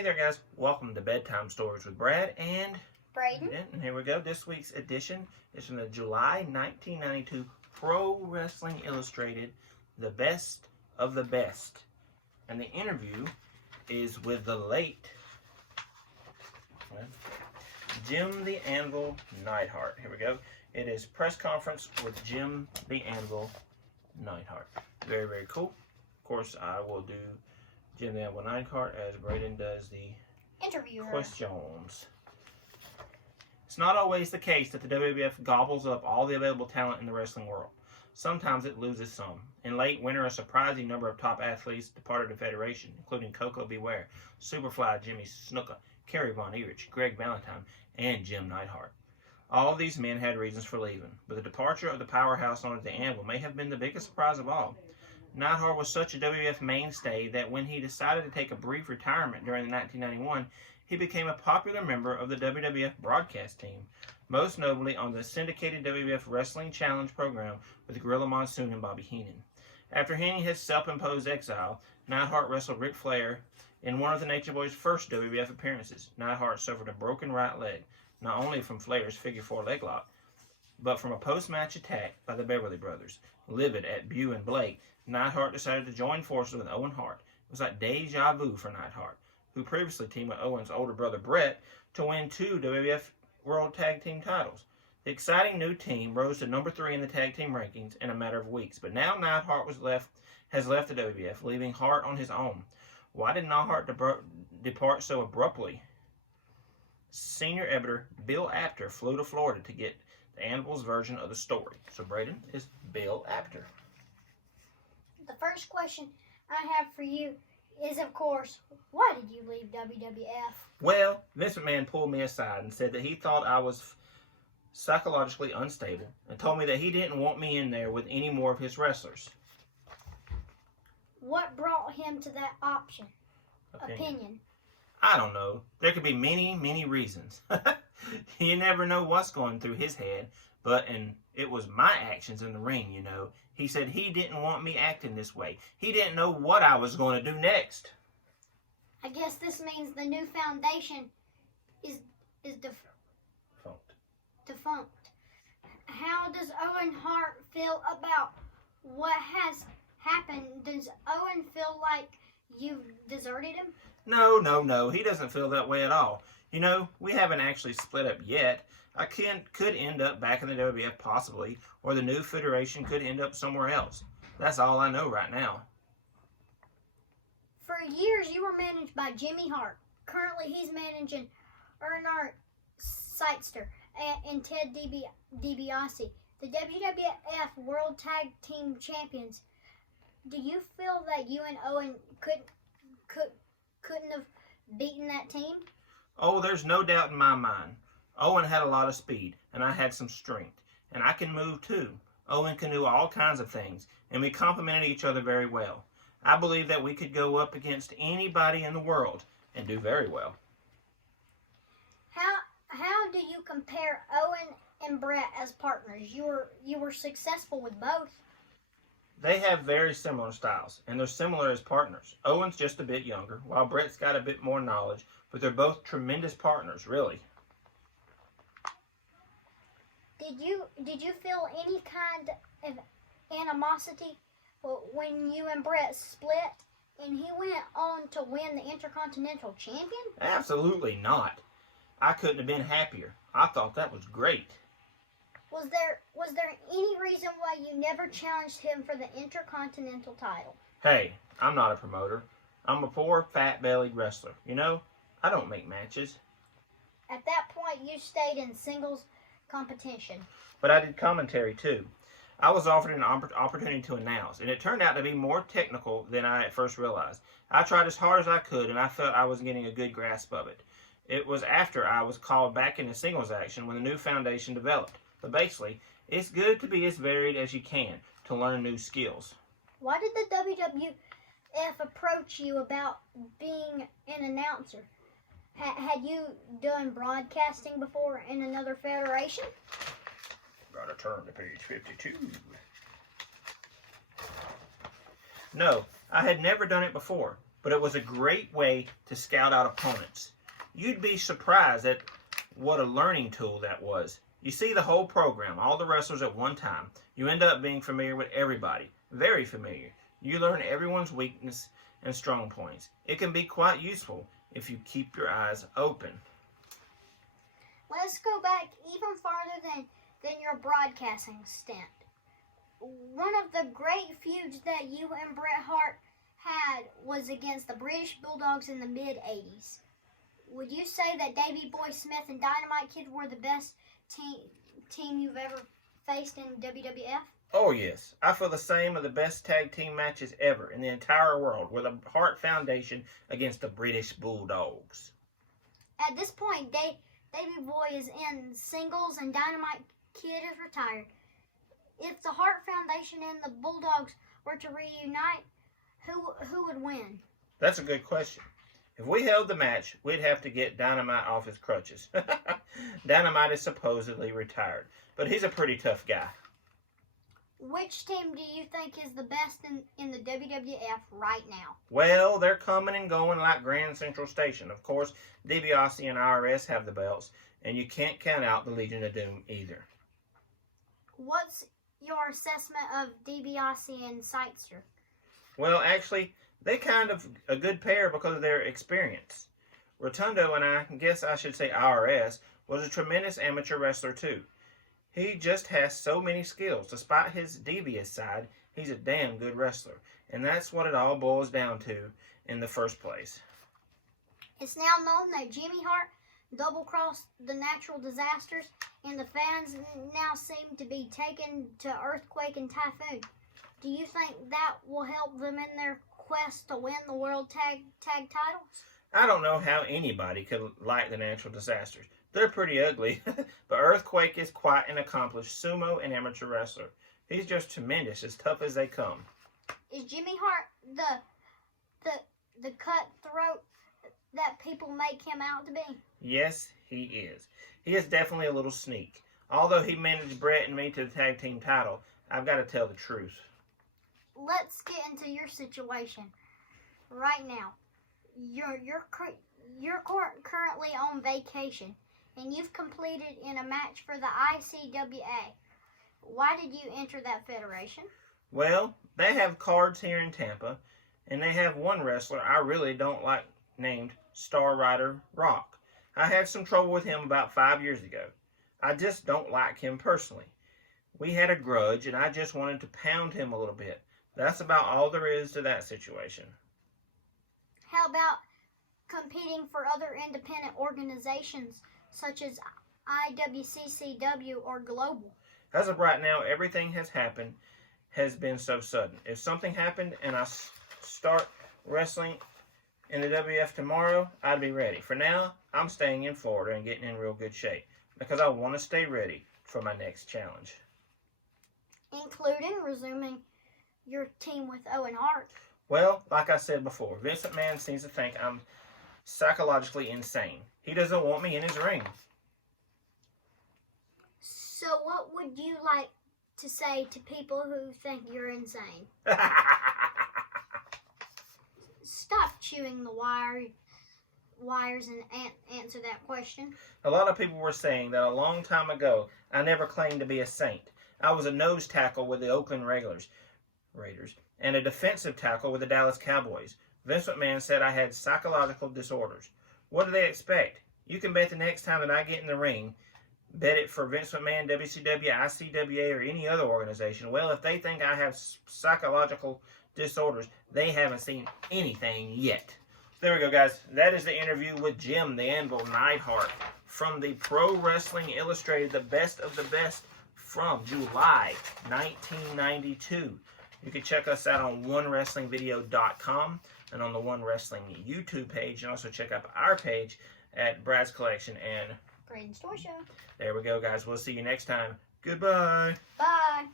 Hey there, guys. Welcome to Bedtime Stories with Brad and Braden. And here we go. This week's edition is from the July 1992 Pro Wrestling Illustrated, The Best of the Best. And the interview is with the late Jim the Anvil Neidhart. Here we go. It is press conference with Jim the Anvil Neidhart. Very, very cool. Of course, I will do Jim the Anvil Neidhart as Braden does the Interviewer. questions. It's not always the case that the WWF gobbles up all the available talent in the wrestling world. Sometimes it loses some. In late winter, a surprising number of top athletes departed the Federation, including Koko B. Ware, Superfly Jimmy Snuka, Kerry Von Erich, Greg Valentine, and Jim Neidhart. All of these men had reasons for leaving, but the departure of the powerhouse known as the Anvil may have been the biggest surprise of all. Neidhart was such a WWF mainstay that when he decided to take a brief retirement during 1991, he became a popular member of the WWF broadcast team, most notably on the syndicated WWF Wrestling Challenge program with Gorilla Monsoon and Bobby Heenan. After ending his self-imposed exile, Neidhart wrestled Ric Flair in one of the Nature Boys' first WWF appearances. Neidhart suffered a broken right leg, not only from Flair's figure-4 leg lock, but from a post-match attack by the Beverly Brothers. Livid at Bew and Blake, Neidhart decided to join forces with Owen Hart. It was like deja vu for Neidhart, who previously teamed with Owen's older brother Bret to win 2 WWF World Tag Team titles. The exciting new team rose to number 3 in the tag team rankings in a matter of weeks, but now Neidhart has left the WWF, leaving Hart on his own. Why did Neidhart depart so abruptly? Senior editor Bill Apter flew to Florida to get the Anvil's version of the story. So Braden is Bill Apter. The first question I have for you is, of course, why did you leave WWF? Well, Vince McMahon pulled me aside and said that he thought I was psychologically unstable and told me that he didn't want me in there with any more of his wrestlers. What brought him to that opinion? I don't know. There could be many, many reasons. You never know what's going through his head, and it was my actions in the ring, you know. He said he didn't want me acting this way. He didn't know what I was going to do next. I guess this means the new foundation is defunct. How does Owen Hart feel about what has happened? Does Owen feel like you've deserted him? No. He doesn't feel that way at all. You know, we haven't actually split up yet. I could end up back in the WWF possibly, or the new federation could end up somewhere else. That's all I know right now. For years, you were managed by Jimmy Hart. Currently, he's managing Earnhardt Seister and Ted DiBiase, the WWF World Tag Team Champions. Do you feel that you and Owen couldn't have beaten that team? Oh, there's no doubt in my mind. Owen had a lot of speed, and I had some strength. And I can move too. Owen can do all kinds of things, and we complemented each other very well. I believe that we could go up against anybody in the world and do very well. How do you compare Owen and Bret as partners? You were successful with both. They have very similar styles, and they're similar as partners. Owen's just a bit younger, while Bret's got a bit more knowledge, but they're both tremendous partners, really. Did you feel any kind of animosity when you and Bret split and he went on to win the Intercontinental Champion? Absolutely not. I couldn't have been happier. I thought that was great. Was there any reason why you never challenged him for the Intercontinental title? Hey, I'm not a promoter. I'm a poor, fat-bellied wrestler. You know, I don't make matches. At that point, you stayed in singles competition. But I did commentary too. I was offered an opportunity to announce, and it turned out to be more technical than I at first realized. I tried as hard as I could, and I felt I was getting a good grasp of it. It was after I was called back into singles action when the new foundation developed. But basically, it's good to be as varied as you can to learn new skills. Why did the WWF approach you about being an announcer? Had you done broadcasting before in another federation? Gotta turn to page 52. No, I had never done it before. but it was a great way to scout out opponents. You'd be surprised at what a learning tool that was. You see the whole program, all the wrestlers at one time. You end up being familiar with everybody, very familiar. You learn everyone's weakness and strong points. It can be quite useful if you keep your eyes open. Let's go back even farther than your broadcasting stint. One of the great feuds that you and Bret Hart had was against the British Bulldogs in the mid-'80s. Would you say that Davey Boy Smith and Dynamite Kid were the best team you've ever faced in WWF? Oh yes, I feel the same of the best tag team matches ever in the entire world were the Hart Foundation against the British Bulldogs. At this point, Davey Boy is in singles and Dynamite Kid is retired. If the Hart Foundation and the Bulldogs were to reunite, who would win? That's a good question. If we held the match, we'd have to get Dynamite off his crutches. Dynamite is supposedly retired, but he's a pretty tough guy. Which team do you think is the best in the WWF right now? Well, they're coming and going like Grand Central Station. Of course, DiBiase and IRS have the belts, and you can't count out the Legion of Doom either. What's your assessment of DiBiase and Sightster? Well, actually, they kind of a good pair because of their experience. Rotundo, and I guess I should say IRS, was a tremendous amateur wrestler too. He just has so many skills. Despite his devious side, he's a damn good wrestler. And that's what it all boils down to in the first place. It's now known that Jimmy Hart double-crossed the natural disasters, and the fans now seem to be taken to Earthquake and Typhoon. Do you think that will help them in their quest to win the World Tag titles? I don't know how anybody could like the natural disasters. They're pretty ugly, but Earthquake is quite an accomplished sumo and amateur wrestler. He's just tremendous, as tough as they come. Is Jimmy Hart the cutthroat that people make him out to be? Yes, he is. He is definitely a little sneak. Although he managed Brett and me to the tag team title, I've got to tell the truth. Let's get into your situation right now. You're currently on vacation, and you've competed in a match for the ICWA. Why did you enter that federation? Well, they have cards here in Tampa, and they have one wrestler I really don't like named Star Rider Rock. I had some trouble with him about 5 years ago. I just don't like him personally. We had a grudge, and I just wanted to pound him a little bit. That's about all there is to that situation. How about competing for other independent organizations such as IWCCW or Global? As of right now, everything has been so sudden. If something happened and I start wrestling in the WF tomorrow, I'd be ready. For now, I'm staying in Florida and getting in real good shape because I want to stay ready for my next challenge. Including resuming your team with Owen Hart. Well, like I said before, Vince McMahon seems to think I'm psychologically insane. He doesn't want me in his ring. So what would you like to say to people who think you're insane? Stop chewing the wires and answer that question. A lot of people were saying that a long time ago, I never claimed to be a saint. I was a nose tackle with the Oakland Raiders and a defensive tackle with the Dallas Cowboys. Vince McMahon said I had psychological disorders. What do they expect? You can bet the next time that I get in the ring, bet it for Vince McMahon, WCW, ICWA, or any other organization. Well, if they think I have psychological disorders, they haven't seen anything yet. There we go, guys. That is the interview with Jim the Anvil Neidhart from the Pro Wrestling Illustrated, the best of the best from July 1992. You can check us out on OneWrestlingVideo.com and on the One Wrestling YouTube page. And also check out our page at Brad's Collection and Braden's Toy Show. There we go, guys. We'll see you next time. Goodbye. Bye.